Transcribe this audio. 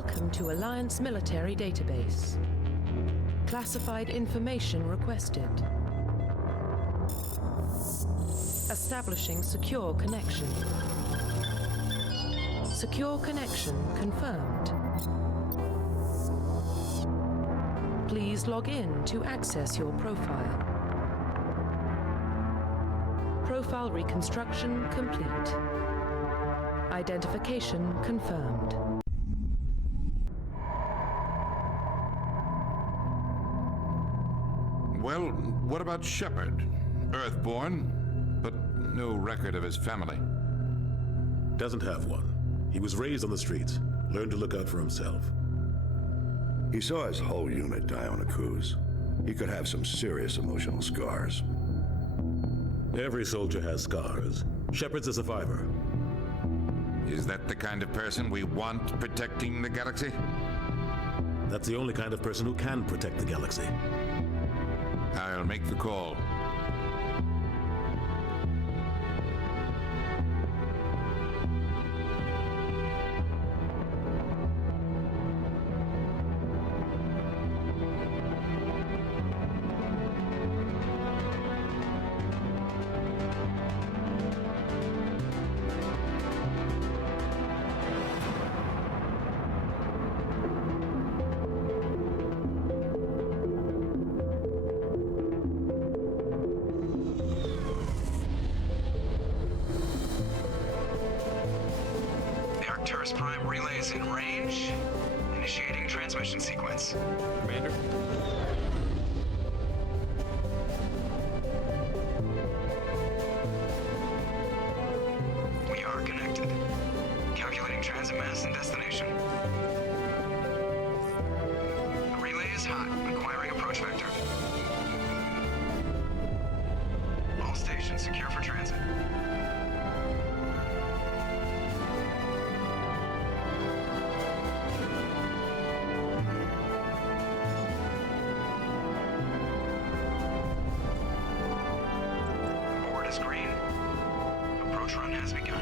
Welcome to Alliance Military Database. Classified information requested. Establishing secure connection. Secure connection confirmed. Please log in to access your profile. Profile reconstruction complete. Identification confirmed. Well, what about Shepard? Earthborn, but no record of his family. Doesn't have one. He was raised on the streets, learned to look out for himself. He saw his whole unit die on a cruise. He could have some serious emotional scars. Every soldier has scars. Shepard's a survivor. Is that the kind of person we want protecting the galaxy? That's the only kind of person who can protect the galaxy. I'll make the call. Prime relay is in range. Initiating transmission sequence. Commander? We are connected. Calculating transit mass and destination. The relay is hot. Acquiring approach vector. All stations secure for transit. Board is green. Approach run has begun.